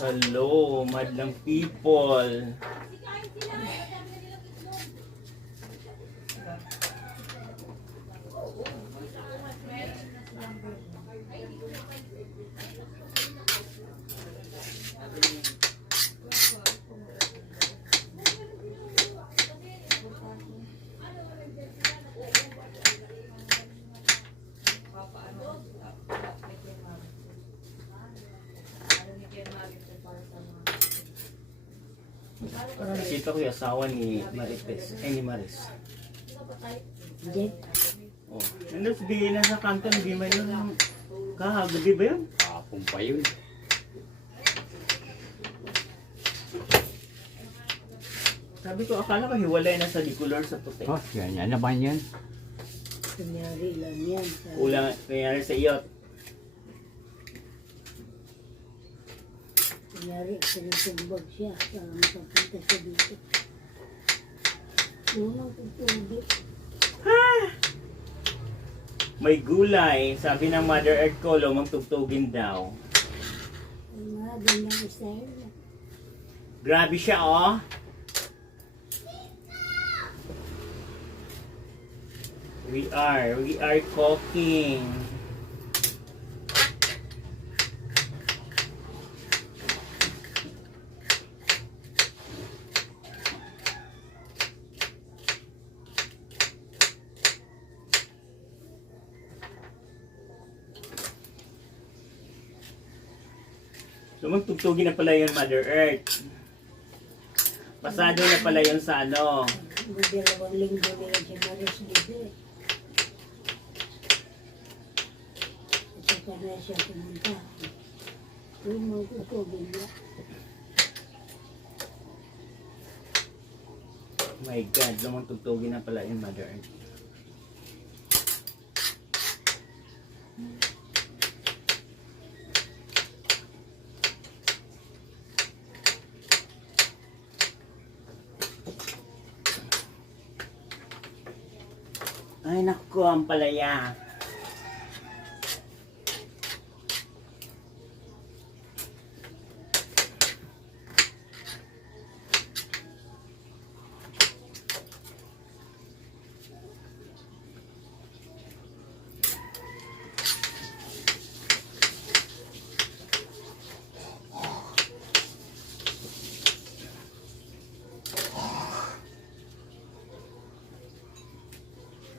Hello, madlang people. Nakita ko yung asawa ni Marites, ni Maris. Hindi. Oh, nandun sa bigay na sa kanto, hindi man yun. Kahagabi ba yun? Kapong pa yun. Sabi ko, akala ko hiwalay na sa dicolor sa puti. Oh, yan naman yan. Kunyari lang yan. Kulang, nangyari sa iyot. Kunyari, sinusumbag siya para makapunta siya dito. Unang tutubig. May gulay, sabi ng Mother Earth ko, lumang tugtugin daw. Ang mga gandang style. Grabe siya, oh. We are cooking. Lumagtugtugin na pala yung Mother Earth. Pasado na pala yun sa ano. Dalawang linggo na yan si Maris dito eh. At saka na siya pumunta. Yung mga tutubig niya. My God, lumagtugtugin na pala yung Mother Earth. Ay, naku, ang palaya.